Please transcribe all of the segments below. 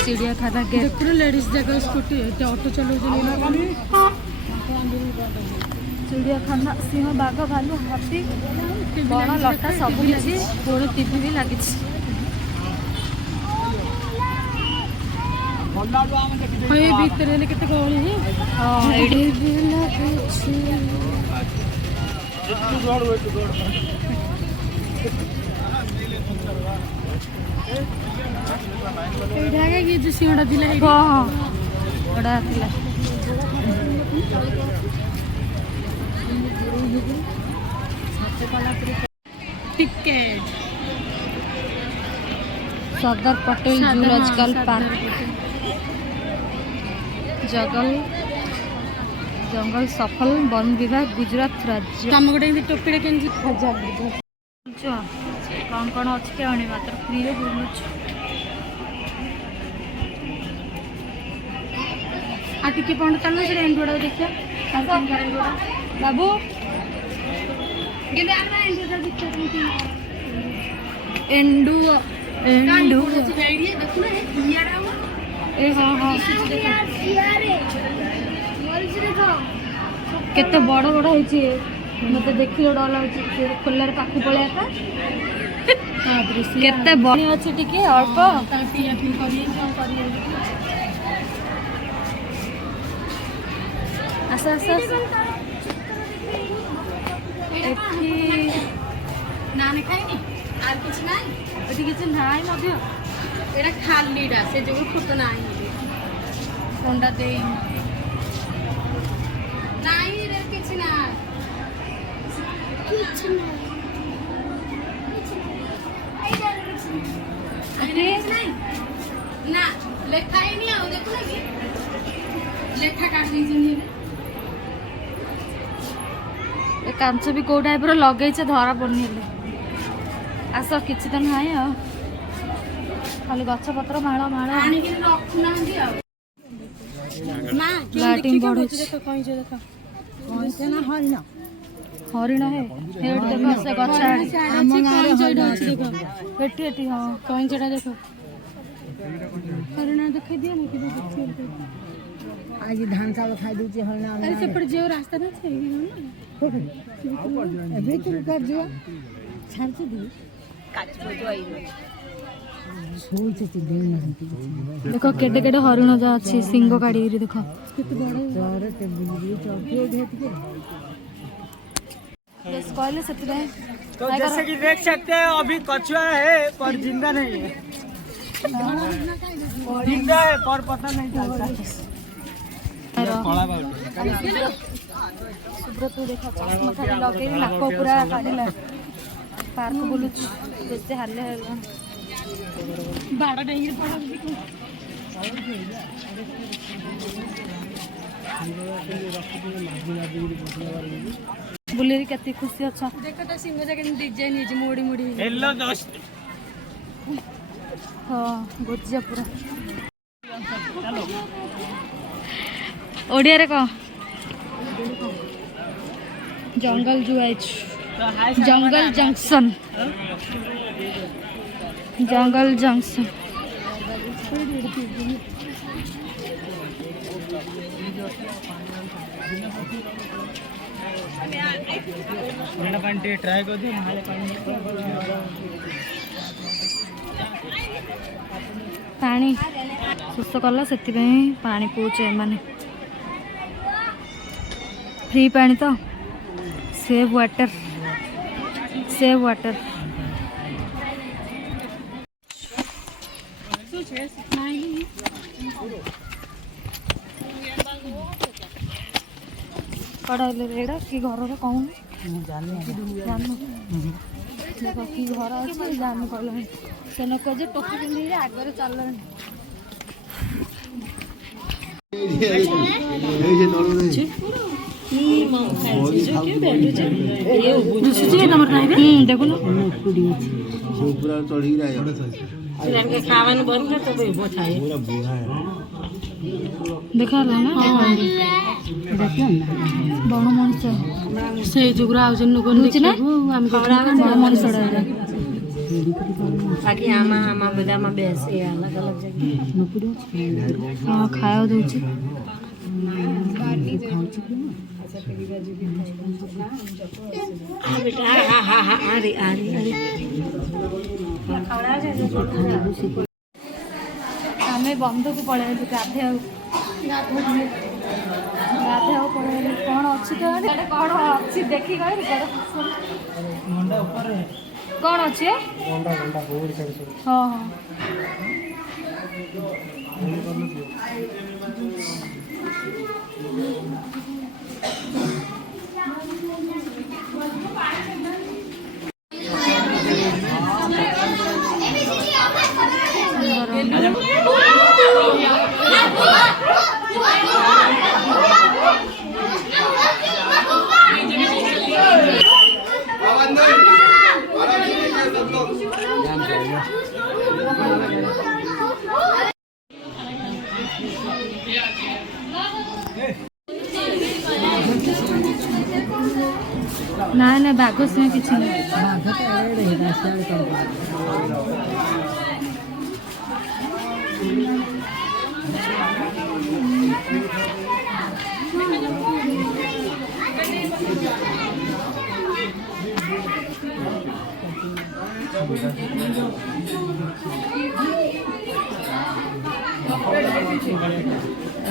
चिड़ियाखाना gate ladies जगह scooty auto चलो चिड़ियाखाना सिंह बाघ भालू हाथी बण लटा सब किसी बड़ टीवी भी लगी केते गहली सिंहटा दिला हाँ बड़ा थिला ticket Sardar Patel zoological park जंगल सफल वन विभाग गुजरात राज्य टोपी कौन कौन अच्छे क्या मात्र फ्री बुलु आटिके पंड चलना से एंडोड़ा देखिए बाबू एंडू एंडू हाँ हाँ केते बड़ बड़ होती मत देख डर लगे खोलार पाख पड़े केते बड़ी अच्छे टिके अल्प आस आस ना खाई आर किसी ना किसी ना एटा खालीटा से जो फोट ना थंडा दे किसी ना ना लेखा ही नहीं देखो ना लेखा काट कांच भी कौ टाइप लगे धरा पड़नी आस कि तो ना खाली गछ पत्र माड़ माड़ लाइटिंग बढ़े हरिण है देखो से गछ हाँ कईचटा देख हरिण देखा दिया आज धान चावल खाई दूचे हरिण सेपटे जो रास्ता ना देख केटे केटे हरिण जा अच्छी सिंह काढ़ी देख कहले से तो जैसे कि देख सकते हैं अभी कछुआ है पर जिंदा नहीं है जिंदा है पर पता नहीं चलता सुब्रत देखा चश्मा खाली लगे नाक पूरा काढ़ला पार्क बुलु बेसे हाले बाड़ डेंगी बुलेरी केते खुशी अच्छा देखो तो सिंह जगह डिजाइन है मोड़ी मोड़ी हेलो दोस्त हां गोजिया पूरा चलो ओडिया रे को जंगल जू आइछ जंगल जंक्शन जंगल जंक्शन ट्राई कर दी पानी सुस्थ कला से पानी पीछे माने फ्री पानी तो सेव वाटर कड़ाइले एड़ा कि घर कौन जान देख कि घर अच्छे जान कल सेन कहे टोपी पिंधि आगे चल देखुन देखा ना बण मनुष्य से जुगरा लोक बण मनुष्य बाकी आमा बधामा बेसे अलग अलग जगह हाँ खाया दूची बेटा हाँ अरे आम बंध को पलि गाधे पलि कौन अच्छी तो कौन अच्छी देखी कौन अच्छी हाँ हाँ ना बाघ से किसी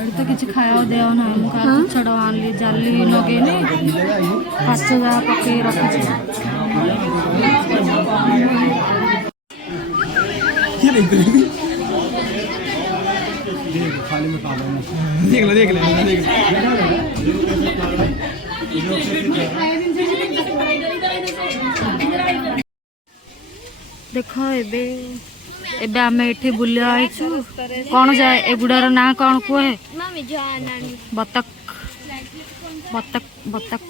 तो किसी खाया दे ना छड़ आनली जाली लगे पाँच जगह पकई रखी देख एबे आम एठी बुलिया कौन जाए एगुड़ार ना कौन कहे बतक बतक बतक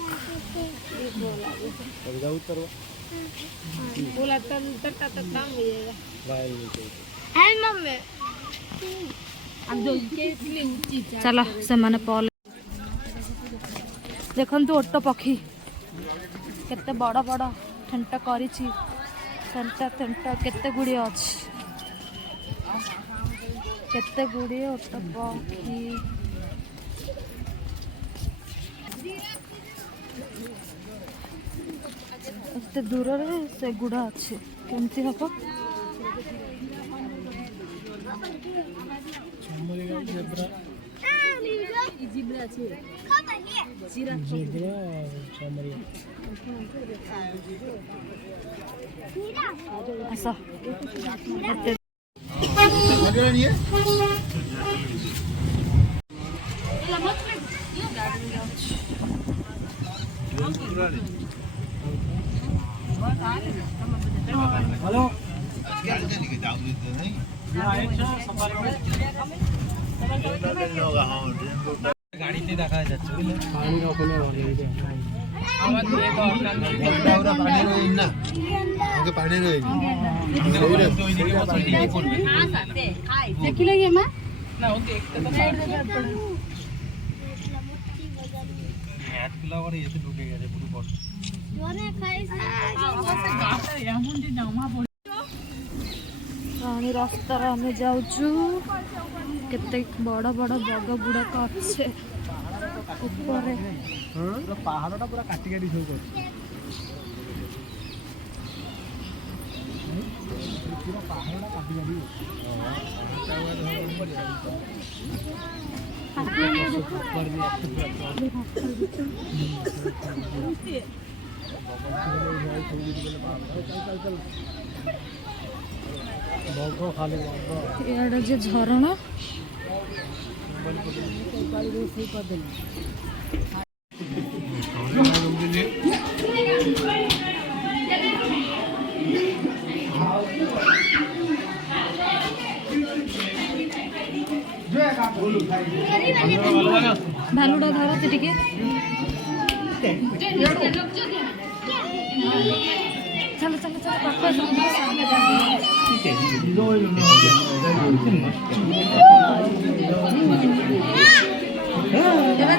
चलो से माने पल देखंतु ओट पक्षी केते बड़ बड़ ठेंट करी ठेंट केते गुड़िए अच्छी केते गुड़िए ओट पक्षी एते दूर से गुड़ा अच्छे केमती हम हेलो गाड़ी से দেখা যাচ্ছে পানি ওখানে আমার দিয়ে ওরা পানি রই না ওকে পানি রই ওরে ওইদিকে মত ওইদিকে করবে हां साथे खाई देखिले ये मां ना वो देखते तो हाथ फ्लावर ये तो ढुके गए पूरी बॉडी जोरे खाइस एमन जे जमा पड़ रानी रास्ता आम जाऊचु केते बड़ बड़ बग गुड़ाक अच्छे पहाड़टा पूरा काटी काटी थोई पूरा पहाड़टा काटी काटी इड़ा जे झरणा भालुड़ा धर से टिके चलो चलो चलो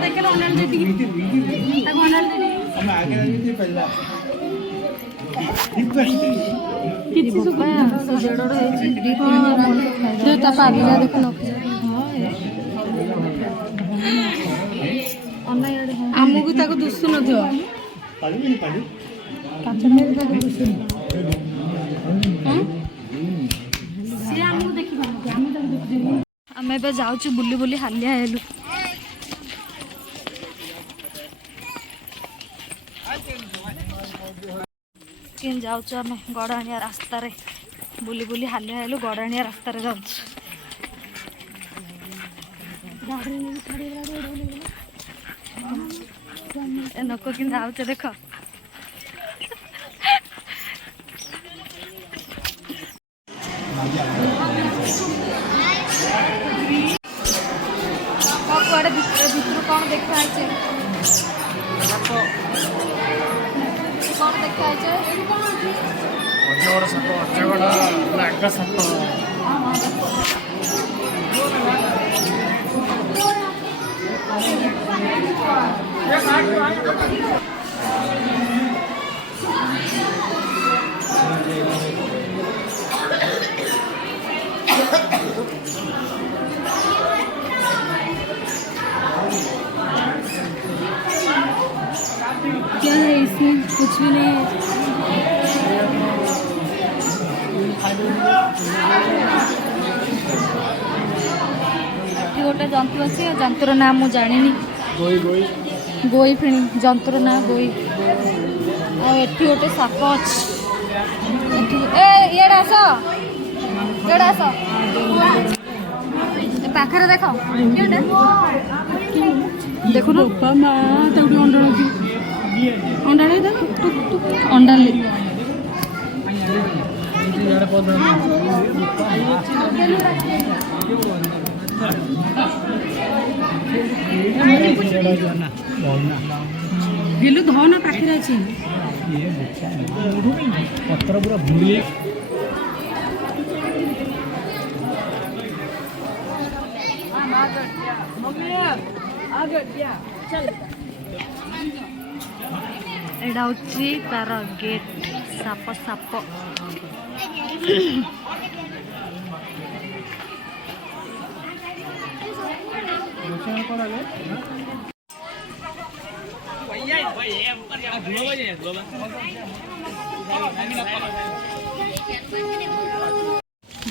देखे ना କିଛି ଦେଢ଼ ହେଇଛି ଯୋଉ ତା ପାଗିଲା ଦେଖ ଆମକୁ ତାକୁ ଦୁଷୁନଥିବ ସିଏ ଆମକୁ ଦେଖିପାରୁନଥିବ ଆମେ ତାକୁ ଦେଖୁଛୁ। ଆମେ ଏବେ ଯାଉଛୁ ବୁଲି ବୁଲି ହାଲିଆ ହେଲୁ। କେମିତି ଯାଉଛୁ ଆମେ ଗଡ଼ାଣିଆ ରାସ୍ତାରେ ବୁଲି ବୁଲି ହାଲିଆ ହେଲୁ ଗଡ଼ାଣିଆ ରାସ୍ତାରେ ଯାଉଛୁ। ଏ ଲୋକ କେମିତି ଯାଉଛେ ଦେଖ। କୁଆଡ଼େ ଭିତରୁ କ'ଣ ଦେଖା ହେଇଛି କ'ଣ ଦେଖା ହେଇଛି ଅଜଗର ସାପ ଅଜଗର ନାଗ ସାପ क्या है इसमें कुछ भी नहीं है। ଏଠି ଗୋଟେ ଜନ୍ତୁ ଅଛି ଜନ୍ତୁର ନାଁ ମୁଁ ଜାଣିନି। ଗୋଇ ଫିଣି ଜନ୍ତୁର ନାଁ ଗୋଇ। ଆଉ ଏଠି ଗୋଟେ ସାପ ଅଛି ଏଠି ଇଆଡ଼େ ଆସ ଇଆଡ଼େ ଆସ ପାଖରେ ଦେଖ ଦେଖୁନ ଅଣ୍ଡାଲି ଗେଲୁ ଧନ ପାଖରେ ଅଛି ପତ୍ର ପୁରା ଭୁଲି ଏଇଟା ହେଉଛି ତାର ଗେଟ୍ ସାପ ସାପ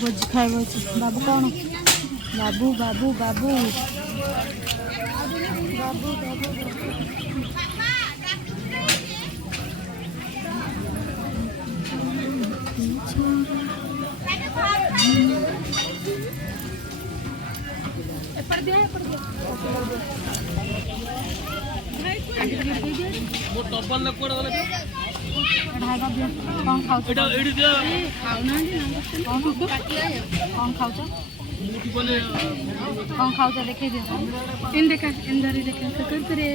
ଭୋଜି ଖାଇବ ବାବୁ କ'ଣ ବାବୁ ବାବୁ ବାବୁ କ'ଣ ଖାଉଛ କ'ଣ ଖାଉଛ ଦେଖେଇ ଦିଅ इन देखा इन धरी देखा कुरकुरे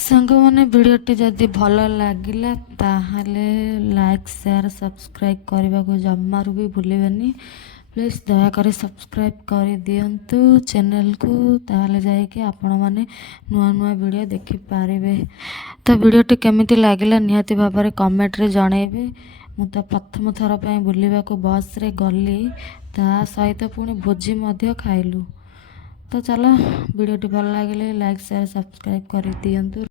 ସାଙ୍ଗମାନେ ଭିଡ଼ିଓଟି ଯଦି ଭଲ ଲାଗିଲା ତାହେଲେ ଲାଇକ୍ ସେୟାର ସବସ୍କ୍ରାଇବ୍ କରିବାକୁ ଜମାରୁ ବି ଭୁଲିବେନି। ପ୍ଲିଜ୍ ଦୟାକରି ସବସ୍କ୍ରାଇବ୍ କରିଦିଅନ୍ତୁ ଚ୍ୟାନେଲକୁ, ତାହେଲେ ଯାଇକି ଆପଣମାନେ ନୂଆ ନୂଆ ଭିଡ଼ିଓ ଦେଖିପାରିବେ। ତ ଭିଡ଼ିଓଟି କେମିତି ଲାଗିଲା ନିହାତି ଭାବରେ କମେଣ୍ଟରେ ଜଣାଇବେ। ମୁଁ ତ ପ୍ରଥମ ଥର ପାଇଁ ବୁଲିବାକୁ ବସ୍ରେ ଗଲି, ତା ସହିତ ପୁଣି ଭୋଜି ମଧ୍ୟ ଖାଇଲୁ। ତ ଚାଲ ଭିଡ଼ିଓଟି ଭଲ ଲାଗିଲେ ଲାଇକ୍ ସେୟାର ସବସ୍କ୍ରାଇବ୍ କରିଦିଅନ୍ତୁ।